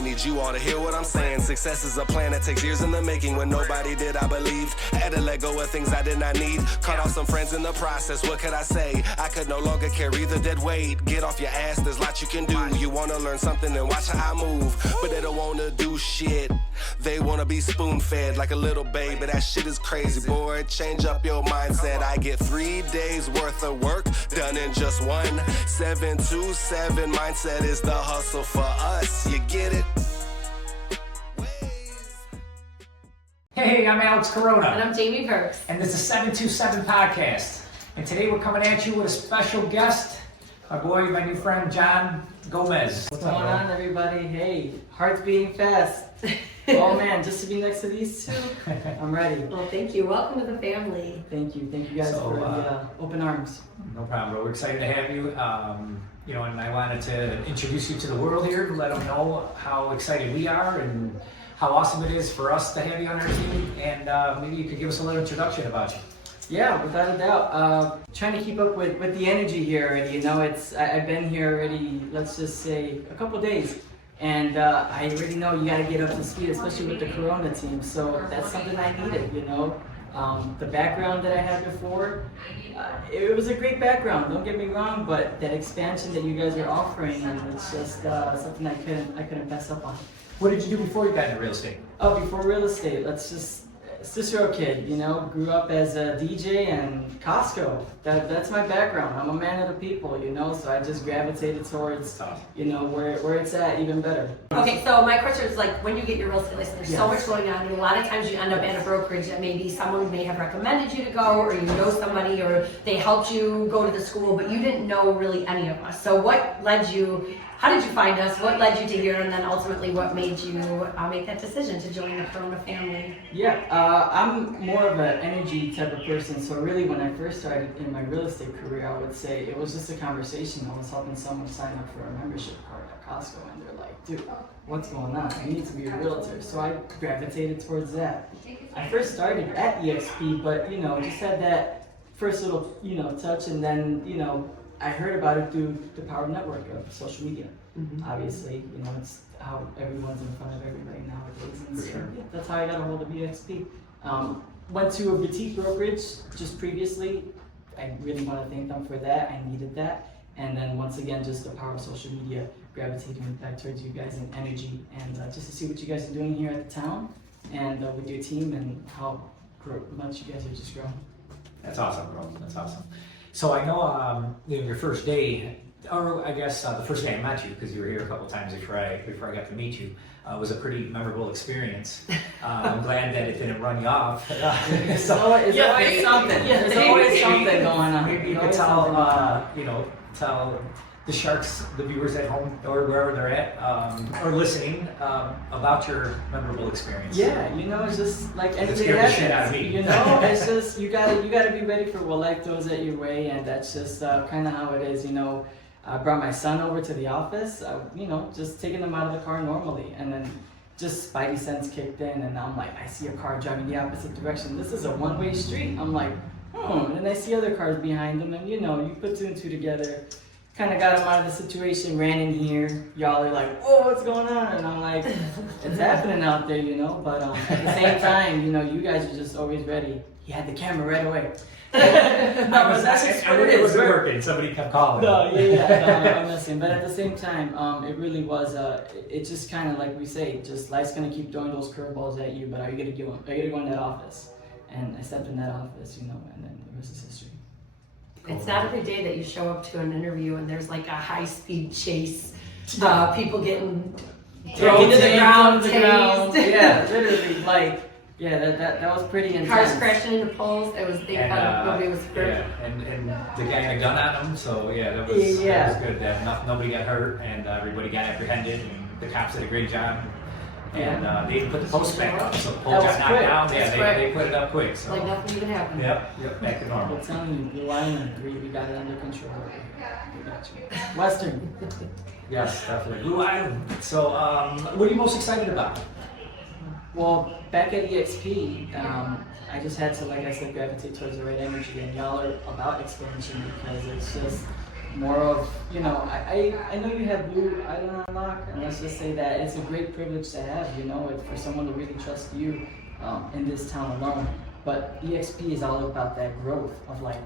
I need you all to hear what I'm saying. Success is a plan that takes years in the making. When nobody did, I believed. I had to let go of things I did not need. Cut off some friends in the process, what could I say? I could no longer carry the dead weight. Get off your ass, there's lots you can do. You wanna learn something and watch how I move, but they don't wanna do shit. They wanna be spoon-fed like a little baby. That shit is crazy, boy. Change up your mindset. I get 3 days worth of work done in just one. 727 mindset is the hustle for us. You get it? Hey, I'm Alex Corona. And I'm Jamie Perks. And this is 727 Podcast. And today we're coming at you with a special guest, my boy, my new friend, John Gomez. What's going on, everybody? Hey, heart's beating fast. Oh man, just to be next to these two, I'm ready. Well, thank you. Welcome to the family. Thank you guys for the open arms. No problem, bro. We're excited to have you. And I wanted to introduce you to the world here, let them know how excited we are and how awesome it is for us to have you on our team. And maybe you could give us a little introduction about you. Yeah, without a doubt. Trying to keep up with the energy here already. You know, I've been here already, let's just say, a couple days. And I already know you got to get up to speed, especially with the Corona team. So that's something I needed, you know. The background that I had before, it was a great background, don't get me wrong, but that expansion that you guys are offering, and it's just something I couldn't mess up on. What did you do before you got into real estate? Oh, before real estate, Cicero kid, you know, grew up as a DJ and Costco. That's my background. I'm a man of the people, you know, so I just gravitated towards, you know, where it's at even better. Okay, so my question is like, when you get your real estate license, there's so much going on, and a lot of times you end up at a brokerage that maybe someone may have recommended you to go, or you know somebody, or they helped you go to the school, but you didn't know really any of us. So what led you? How did you find us? What led you to here? And then ultimately, what made you make that decision to join the Corona family? Yeah, I'm more of an energy type of person. So really, when I first started in my real estate career, I would say it was just a conversation. I was helping someone sign up for a membership card at Costco, and they're like, dude, what's going on? I need to be a realtor. So I gravitated towards that. I first started at EXP, but, you know, just had that first little, you know, touch, and then, you know, I heard about it through the power network of social media. Mm-hmm. Obviously, you know, it's how everyone's in front of everybody nowadays. And so, yeah, that's how I got a hold of EXP. Went to a boutique brokerage just previously. I really want to thank them for that. I needed that. And then once again, just the power of social media gravitating me back towards you guys and energy. And just to see what you guys are doing here at the town and with your team and how much you guys are just growing. That's awesome, bro. That's awesome. So I know your first day, or I guess the first day I met you, because you were here a couple times before I got to meet you, was a pretty memorable experience. I'm glad that it didn't run you off. It's always something. Yeah, there's always something going on. Maybe you could tell the Sharks, the viewers at home or wherever they're at, or listening, about your memorable experience. Yeah, you know, it's just like anything scared the shit out of me. You know, it's just you gotta be ready for what life throws at your way, and that's just kind of how it is. You know, I brought my son over to the office. You know, just taking him out of the car normally, and then just spidey sense kicked in, and I'm like, I see a car driving the opposite direction. This is a one-way street. I'm like, and then I see other cars behind them, and you know, you put two and two together. Kind of got him out of the situation, ran in here. Y'all are like, oh, what's going on? And I'm like, it's happening out there, you know. But at the same time, you know, you guys are just always ready. He had the camera right away. It wasn't working. Somebody kept calling. No, I'm missing. But at the same time, it really was. It just kind of like we say, just life's gonna keep throwing those curveballs at you. But are you gonna go in that office? And I stepped in that office, you know, and then the rest is history. It's not every day that you show up to an interview and there's like a high-speed chase, people getting thrown to the ground, tased. Yeah, literally, like, yeah, that was pretty intense. Cars crashing into poles. It was nobody was hurt. Yeah, and the guy had a gun on him, so that was good. That nobody got hurt and everybody got apprehended, and the cops did a great job. And they even put the post back up, so the pole got knocked down. Yeah, they put it up quick. So. Like nothing even happened. Yep, back to normal. I'm telling you, the lineman, we got it under control. We got you. Western. Yes, definitely. Blue Island. So, what are you most excited about? Well, back at EXP, I just had to, like I said, gravitate towards the right energy, and y'all are about expansion because it's just more of, you know, I know you have Blue Island on lock, and let's just say that it's a great privilege to have, you know, for someone to really trust you in this town alone. But EXP is all about that growth of like,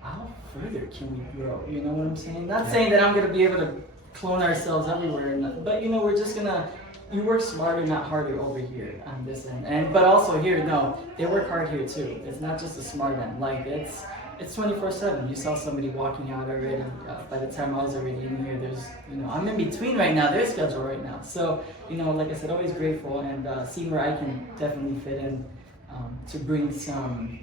how further can we grow? You know what I'm saying? Not saying that I'm gonna be able to clone ourselves everywhere, but you know, we're just gonna, you work smarter, not harder over here on this end. But also here, no, they work hard here too. It's not just a smart end. Like it's 24/7. You saw somebody walking out already. By the time I was already in here, there's, you know, I'm in between right now, their schedule right now. So, you know, like I said, always grateful and seeing where I can definitely fit in to bring some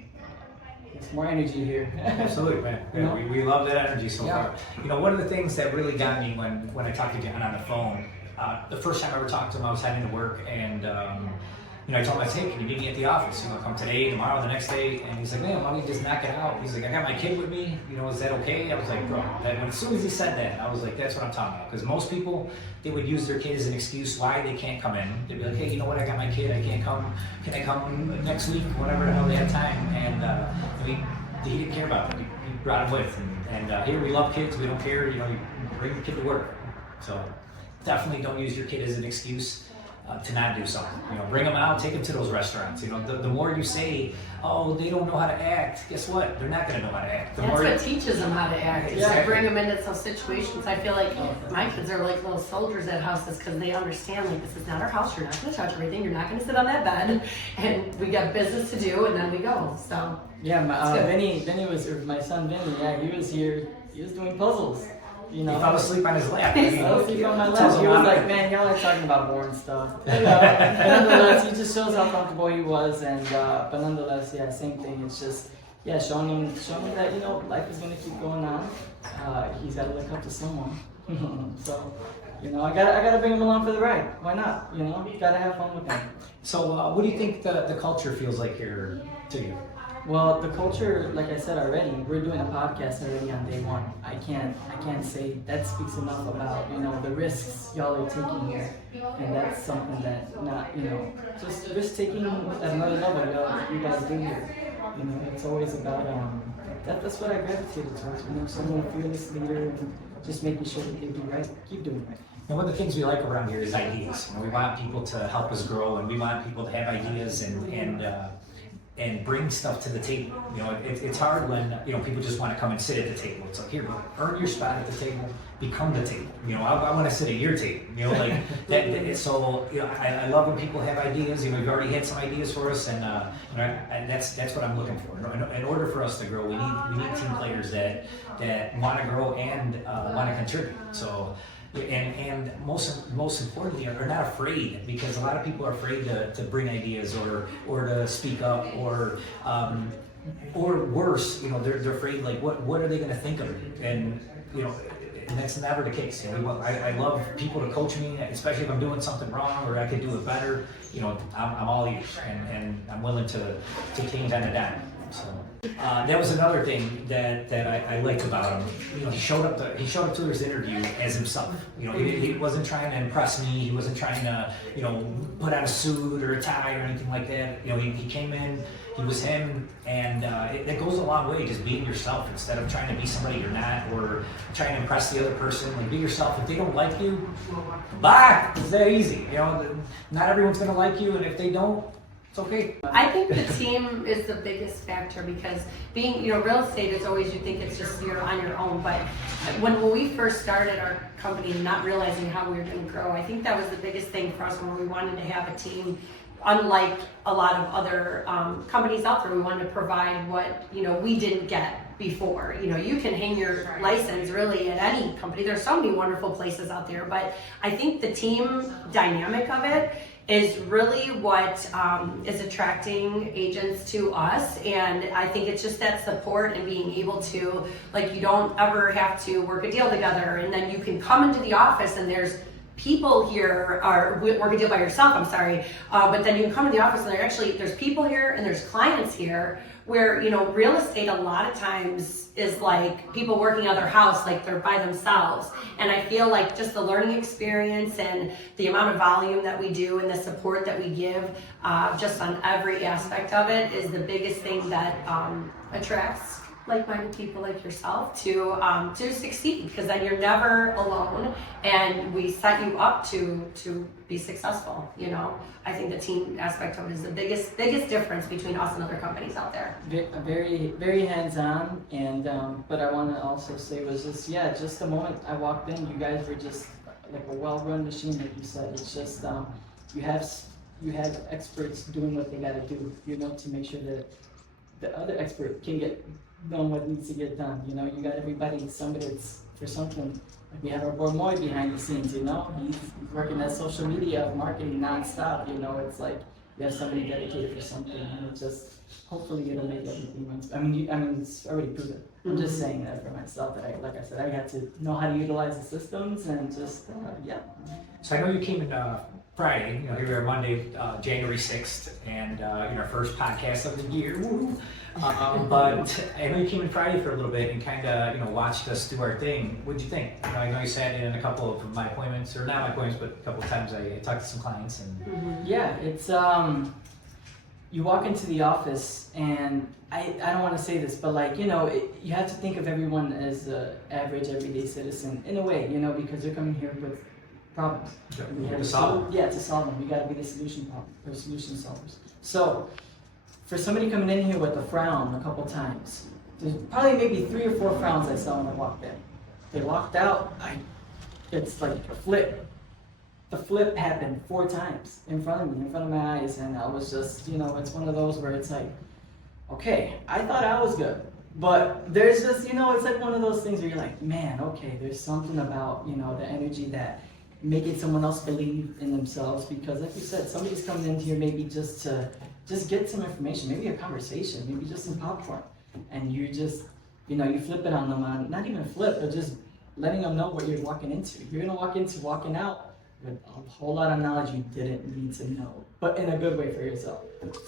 more energy here. Absolutely, man. You know? We love that energy so Yeah. far. You know, one of the things that really got me when I talked to John on the phone, the first time I ever talked to him, I was heading to work, and you know, I told him, I said, hey, can you meet me at the office? You know, come today, tomorrow, the next day. And he's like, man, why don't you just knock it out? He's like, I got my kid with me. You know, is that okay? I was like, bro, as soon as he said that, I was like, that's what I'm talking about. Because most people, they would use their kid as an excuse why they can't come in. They'd be like, hey, you know what? I got my kid. I can't come. Can I come next week? Whenever the hell they have time. And he didn't care about it. He brought him with. And here, we love kids. We don't care. You know, you bring your kid to work. So definitely don't use your kid as an excuse to not do something. You know, bring them out, take them to those restaurants. You know, the more you say, oh, they don't know how to act, guess what? They're not going to know how to act. That's what teaches them how to act. Is Exactly. to bring them into some situations. I feel like my kids are like little soldiers at houses because they understand, like, this is not our house. You're not going to touch everything. You're not going to sit on that bed. And we got business to do, and then we go. So Yeah, Vinny was, or my son Vinny, yeah, he was here, he was doing puzzles. You know, He fell asleep on his lap. I fell asleep on my lap. He was like, man, y'all are talking about boring stuff. You know, nonetheless, he just shows how comfortable he was, and but nonetheless, yeah, same thing. It's just, yeah, showing him that, you know, life is gonna keep going on. He's got to look up to someone. So, you know, I gotta bring him along for the ride. Why not? You know, gotta have fun with him. So, what do you think the culture feels like here to you? Well, the culture, like I said already, we're doing a podcast already on day one. I can't say that speaks enough about, you know, the risks y'all are taking here, and that's something that not, you know, just risk taking at another level. You guys do here. You know, it's always about that's what I gravitated towards. You know, someone a fearless leader and just making sure that they do right, keep doing right. And one of the things we like around here is ideas. You know, we want people to help us grow, and we want people to have ideas and bring stuff to the table. You know, it's hard when, you know, people just want to come and sit at the table. It's like, here, earn your spot at the table, become the table. You know, I want to sit at your table. You know, like that. So, you know, I love when people have ideas. You know, we've already had some ideas for us, and you know, and that's what I'm looking for. In order for us to grow, we need team players that want to grow and want to contribute. So. And most importantly, are not afraid, because a lot of people are afraid to bring ideas or to speak up or worse, you know, they're afraid, like, what are they going to think of me? And you know, and that's never the case. You know, I love people to coach me, especially if I'm doing something wrong or I could do it better. You know, I'm all ears, and I'm willing to change on a dime. So that was another thing that I liked about him. You know, he showed up to his interview as himself. You know, he wasn't trying to impress me. He wasn't trying to, you know, put on a suit or a tie or anything like that. You know, he came in, he was him, and it goes a long way, just being yourself instead of trying to be somebody you're not or trying to impress the other person. Like, be yourself. If they don't like you, bye. It's that easy. You know, not everyone's gonna like you, and if they don't, it's okay. I think the team is the biggest factor, because being, you know, real estate is always, you think it's just you're on your own. But when we first started our company, not realizing how we were going to grow, I think that was the biggest thing for us when we wanted to have a team. Unlike a lot of other companies out there, we wanted to provide what, you know, we didn't get before. You know, you can hang your license really at any company. There's so many wonderful places out there, but I think the team dynamic of it is really what is attracting agents to us. And I think it's just that support and being able to, like, you don't ever have to work a deal together, and then you can come into the office and there's people here, or work a deal by yourself, I'm sorry, but then you can come to the office and there's people here and there's clients here, where, you know, real estate a lot of times is like people working out of their house, like they're by themselves. And I feel like just the learning experience and the amount of volume that we do and the support that we give, just on every aspect of it, is the biggest thing that attracts like-minded people like yourself to succeed, because then you're never alone, and we set you up to be successful. You know, I think the team aspect of it is the biggest difference between us and other companies out there. Very, very hands-on, and but I want to also say was just the moment I walked in, you guys were just like a well-run machine, like you said. It's just you have experts doing what they got to do, you know, to make sure that the other expert can get done what needs to get done. You know, you got everybody, somebody that's for something. Like we have our boy Moy behind the scenes, you know, he's working that social media marketing nonstop. You know, it's like you have somebody dedicated for something, and it just hopefully it'll make everything run. I mean, it's already proven. I'm just saying that for myself. That like I said, I got to know how to utilize the systems and just So I know you came in Friday. You know, here we are Monday, January 6th, and in our first podcast of the year. Woo! But I know you came in Friday for a little bit and kind of watched us do our thing. What'd you think? You know, I know you sat in a couple of my appointments, or not my appointments, but a couple of times I talked to some clients and. Yeah, it's you walk into the office, and I don't want to say this, but like, you know, you have to think of everyone as the average everyday citizen in a way, you know, because they're coming here with problems. We have to solve them. Yeah, to solve them. We got to be the solution solvers. So for somebody coming in here with a frown a couple times, there's probably maybe 3 or 4 frowns I saw when I walked in. They walked out, it's like a flip. The flip happened 4 times in front of me, in front of my eyes, and I was just, you know, it's one of those where it's like, okay, I thought I was good, but there's just, you know, it's like one of those things where you're like, man, okay, there's something about, you know, the energy that making someone else believe in themselves, because like you said, somebody's coming in here maybe just to get some information, maybe a conversation, maybe just some popcorn, and you just, you know, you flip it on them, not even flip, but just letting them know what you're walking into. You're gonna walking out with a whole lot of knowledge you didn't need to know, but in a good way for yourself.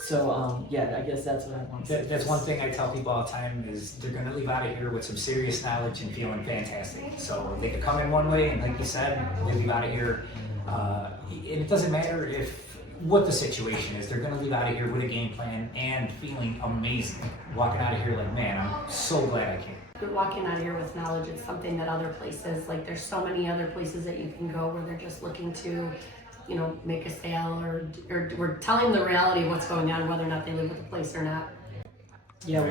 So I guess that's what I want to say. That's one thing I tell people all the time is they're going to leave out of here with some serious knowledge and feeling fantastic. So they could come in one way, and like you said, they leave out of here, and it doesn't matter what the situation is, they're going to leave out of here with a game plan and feeling amazing. Walking out of here like, man, I'm so glad I came. You're walking out of here with knowledge. It's something that other places, like there's so many other places that you can go where they're just looking to, you know, make a sale or we're telling the reality of what's going on, whether or not they live with the place or not. Yeah,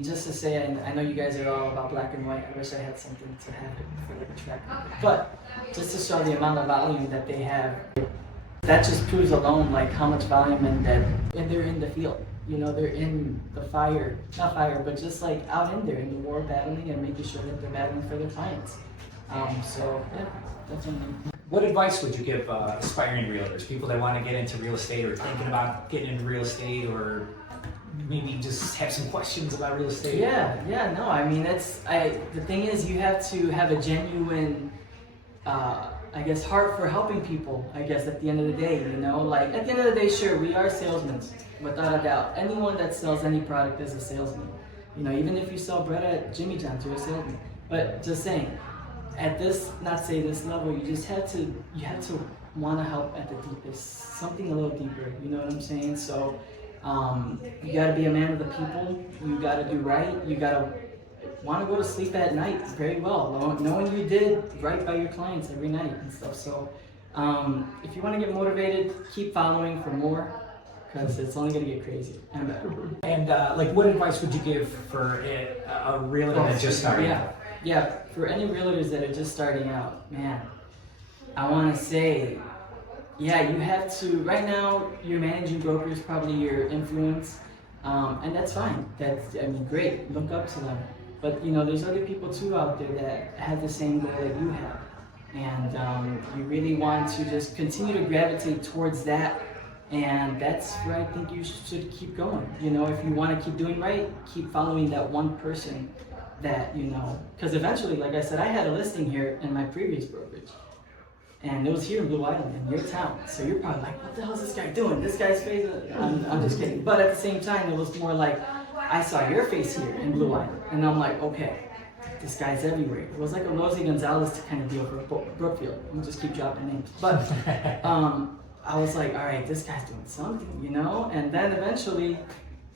just to say, I know you guys are all about black and white. I wish I had something to have it for the track. But just to show the amount of volume that they have, that just proves alone like how much volume and they're in the field. You know, they're in the not fire, but just like out in there in the war battling and making sure that they're battling for their clients. So yeah, definitely. What advice would you give aspiring realtors, people that want to get into real estate or thinking about getting into real estate, or maybe just have some questions about real estate? No, I mean, the thing is you have to have a genuine, I guess, heart for helping people, I guess, at the end of the day, you know? Like, at the end of the day, sure, we are salesmen, without a doubt. Anyone that sells any product is a salesman. You know, even if you sell bread at Jimmy John's, you're a salesman. But just saying, at this level, you have to want to help at the deepest, something a little deeper, you know what I'm saying? So, you gotta be a man of the people, you gotta do right, you gotta want to go to sleep at night very well, knowing you did right by your clients every night and stuff. So if you want to get motivated, keep following for more, because it's only going to get crazier and better. And like, what advice would you give for a realtor that's just starting out? Yeah, for any realtors that are just starting out, man, I want to say, you have to, right now, your managing broker is probably your influence, and that's fine. Great, look up to them. But, you know, there's other people too out there that have the same goal that you have. And you really want to just continue to gravitate towards that. And that's where I think you should keep going. You know, if you want to keep doing right, keep following that one person that, you know, because eventually, like I said, I had a listing here in my previous brokerage. And it was here in Blue Island, in your town. So you're probably like, what the hell is this guy doing? This guy's face, I'm just kidding. But at the same time, it was more like, I saw your face here in Blue Island, and I'm like, okay, this guy's everywhere. It was like a Rosie Gonzalez kind of deal for Brookfield. We'll just keep dropping names. But I was like, all right, this guy's doing something, you know? And then eventually,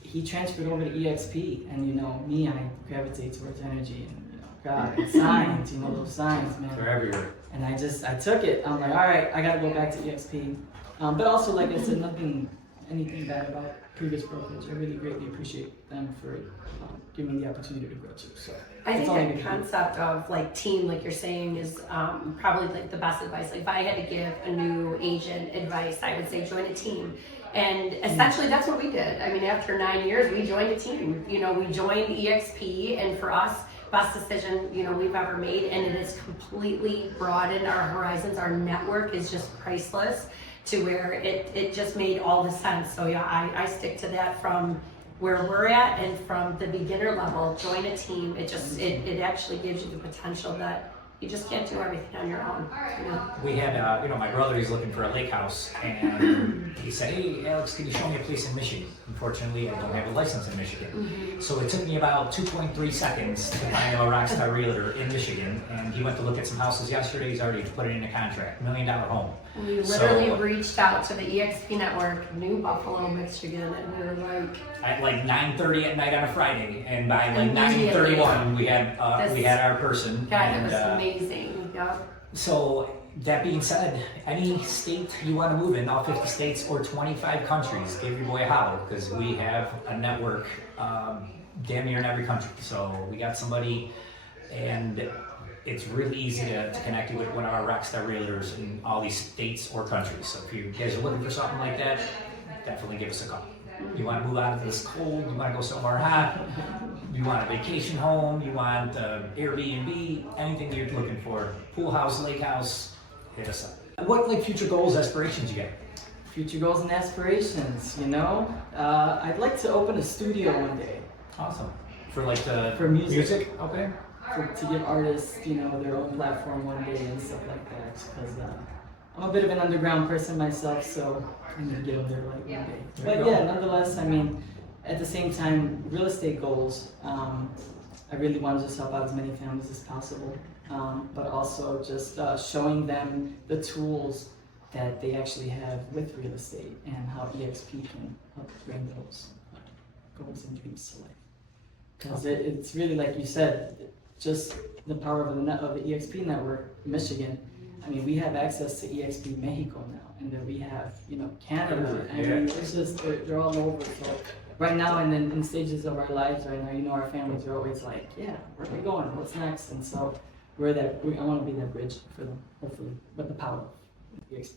he transferred over to EXP, and me, I gravitate towards energy and God and signs, those signs, man. They're everywhere. And I took it. I'm like, all right, I gotta go back to EXP. But also, like I said, anything bad about previous brokerage. I really greatly appreciate them for giving me the opportunity to grow too. So I it's think only that good. concept of like team, like you're saying, is probably like the best advice. Like if I had to give a new agent advice, I would say join a team. And essentially that's what we did. I mean, after 9 years, we joined a team. We joined EXP, and for us, best decision we've ever made, and it has completely broadened our horizons. Our network is just priceless, to where it just made all the sense. So yeah, I stick to that from where we're at, and from the beginner level, join a team. It actually gives you the potential that you just can't do everything on your own. We had, my brother, he's looking for a lake house, and he said, hey, Alex, can you show me a place in Michigan? Unfortunately, I don't have a license in Michigan. So it took me about 2.3 seconds to find a rockstar realtor in Michigan, and he went to look at some houses yesterday. He's already put it in a contract, $1 million home. We literally reached out to the EXP network, New Buffalo, Michigan, and we were like... At like 9:30 at night on a Friday, and by like Immediately. 9:31 we had our person. God, and, it was amazing. Yeah. So that being said, any state you want to move in, all 50 states or 25 countries, give your boy a holler, because we have a network damn near in every country. So we got somebody, and it's really easy to connect you with one of our rockstar realtors in all these states or countries. So if you guys are looking for something like that, definitely give us a call. You want to move out of this cold, you want to go somewhere hot, you want a vacation home, you want Airbnb, anything you're looking for, pool house, lake house, hit us up. What future goals, aspirations you got? Future goals and aspirations, I'd like to open a studio one day. Awesome. For music. Okay. To give artists, their own platform one day and stuff like that. Because I'm a bit of an underground person myself, so I'm gonna get them there one day. But yeah, nonetheless, at the same time, real estate goals. I really want to just help out as many families as possible, but also just showing them the tools that they actually have with real estate and how EXP can help bring those goals and dreams to life. Because it's really, like you said, just the power of the EXP network, Michigan. We have access to EXP Mexico now, and then we have, Canada. It's just, they're all over. So right now, and then in stages of our lives right now, our families are always like, yeah, where are we going? What's next? And so I want to be that bridge for them, hopefully, with the power of EXP.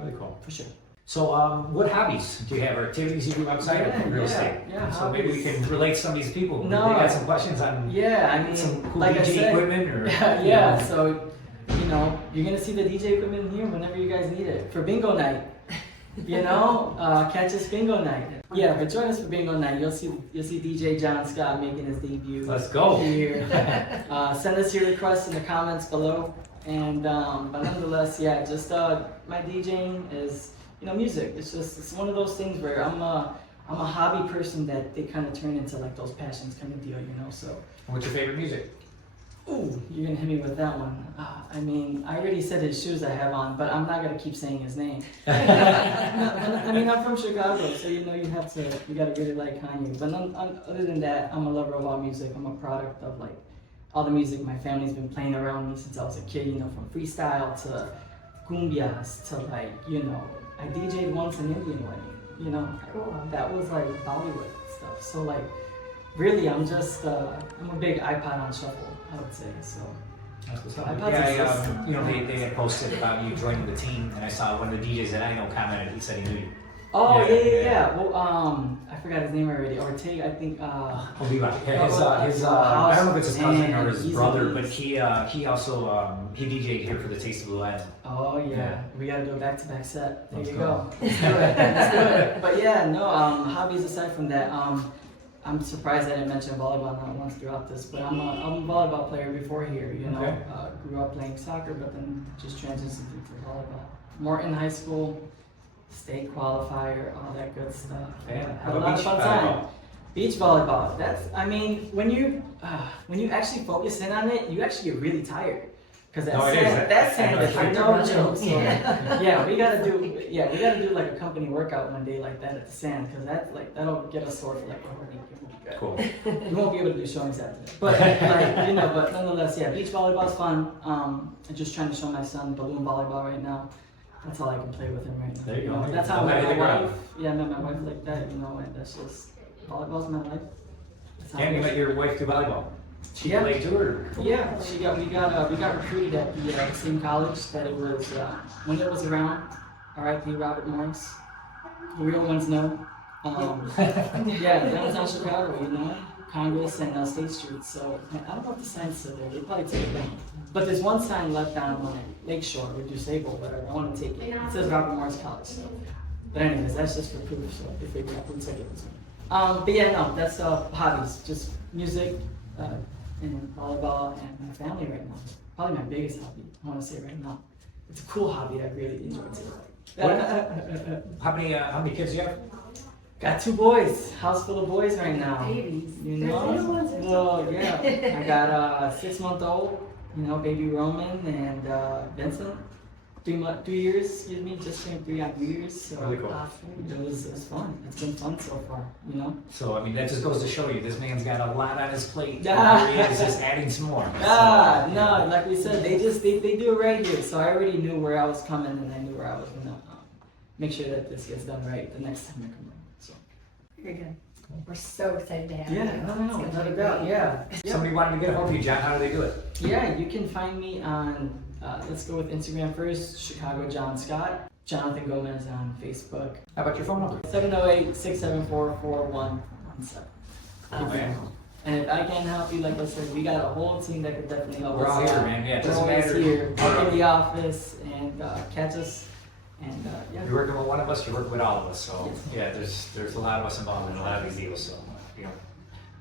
Really cool. For sure. So what hobbies do you have, or activities you do outside of real estate? Yeah, so maybe we can relate to some of these people. No. They got some questions on some cool like DJ equipment, or yeah. So you're gonna see the DJ equipment here whenever you guys need it for bingo night. Catch us bingo night. Yeah, but join us for bingo night. You'll see DJ John Scott making his debut. Let's go. Here. Send us your requests in the comments below. And but nonetheless, yeah, just my DJing is music. It's one of those things where I'm a hobby person that they kind of turn into like those passions kind of deal, So. What's your favorite music? Ooh, you're gonna hit me with that one. I already said his shoes I have on, but I'm not gonna keep saying his name. I'm from Chicago, so you gotta really like Kanye. But other than that, I'm a lover of all music. I'm a product of like all the music my family's been playing around me since I was a kid. From freestyle to cumbias to I DJ'd once an Indian wedding. Cool. That was like Bollywood stuff. So like, really, I'm a big iPod on shuffle, I would say. So. That's what's up. Yeah, they had posted about you joining the team, and I saw one of the DJs that I know commented. He said he knew you. Oh yeah. Well, I forgot his name already. Ortega, I think. I don't know if it's his cousin or his brother, but he also he DJ'd here for the Taste of Blue Island. Oh yeah. We gotta do a back-to-back set. There Let's you go. go. Let's do it. Let's do it. But yeah, no. Hobbies aside from that, I'm surprised I didn't mention volleyball not once throughout this, but I'm a volleyball player before here. Okay. Grew up playing soccer, but then just transitioned into volleyball. More in high school. State qualifier, all that good stuff. Yeah, Had a lot of fun time. Beach volleyball. When you actually focus in on it, you actually get really tired. Because No, it is. that sand is Hard to no run joke. it. So, Yeah. we gotta do like a company workout one day like that at the sand, because that'll get us sore for like a whole week. It will be good. Cool. We won't be able to do showings after that. But like, but nonetheless, yeah, beach volleyball's fun. I'm just trying to show my son balloon volleyball right now. That's all I can play with him right now. There you go. That's how I Let met it my grow. wife. Yeah, I met my wife like that, and that's just volleyball's my life. That's how And you it is. met your wife through volleyball. She Yeah. played too, or? Yeah, we got recruited at the same college that it was when it was around. R.I.P. Robert Morris. The real ones know. Yeah, that was on Chicago, Congress and State Street. So I don't know if the sign's still there. They probably took it down. But there's one sign left down Lakeshore or DuSable, whatever. I want to take it. It says Robert Morris College. So. But anyways, that's just for proof. So they figure out who took it. But yeah, no, that's hobbies. Just music. And volleyball and my family right now. Probably my biggest hobby, I want to say right now. It's a cool hobby I really enjoy too. How many kids do you have? Got 2 boys, house full of boys right now. Babies. You They're know? little ones. Well, yeah. I got a 6-month-old, baby Roman and Vincent. 3 years, just turned 3 out years. So Really cool. it was fun. It's been fun so far, So, I mean, that just goes to show you, this man's got a lot on his plate. Ah. Here he is just adding some more. No, like we said, they do it right here. So I already knew where I was coming, and I knew where I was gonna make sure that this gets done right the next time I come around. So Very good. We're so excited to have you. no, It's gonna without be a doubt, great. yeah. Somebody wanted to get a hold of you, John, how do they do it? Yeah, you can find me on. Let's go with Instagram first. Chicago John Scott. Jonathan Gomez on Facebook. How about your phone number? 708-674-4117. Awesome. And if I can't help you, like I said, we got a whole team that could definitely help We're us all here, out. man. Yeah, it We're doesn't always matter. here. Come in the office and catch us. And yeah. You're working with one of us, you're working with all of us, so, yeah, there's a lot of us involved in a lot of these deals, so,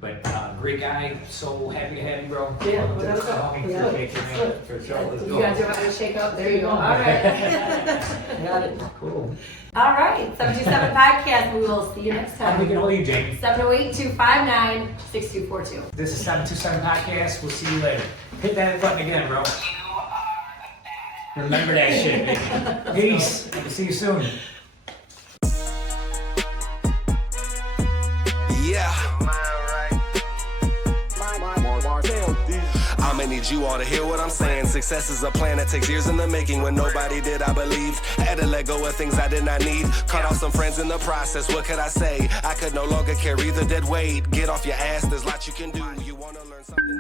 But great guy, so happy to have you, bro. Yeah, Welcome to without a the doubt. homie. Yeah. Take care, man, for sure, let's You go. guys know how to shake up? There you go. All right. Got it. Cool. All right. 727 Podcast. We will see you next How do we time. get hold of you, Jamie? 708-259-6242. This is 727 Podcast, we'll see you later. Hit that button again, bro. Remember that shit, baby. Peace, we'll see you soon. Yeah. I'ma need you all to hear what I'm saying. Success is a plan that takes years in the making. When nobody did, I believed. Had to let go of things I did not need. Cut off some friends in the process. What could I say? I could no longer carry the dead weight. Get off your ass, there's lots you can do. You wanna learn something?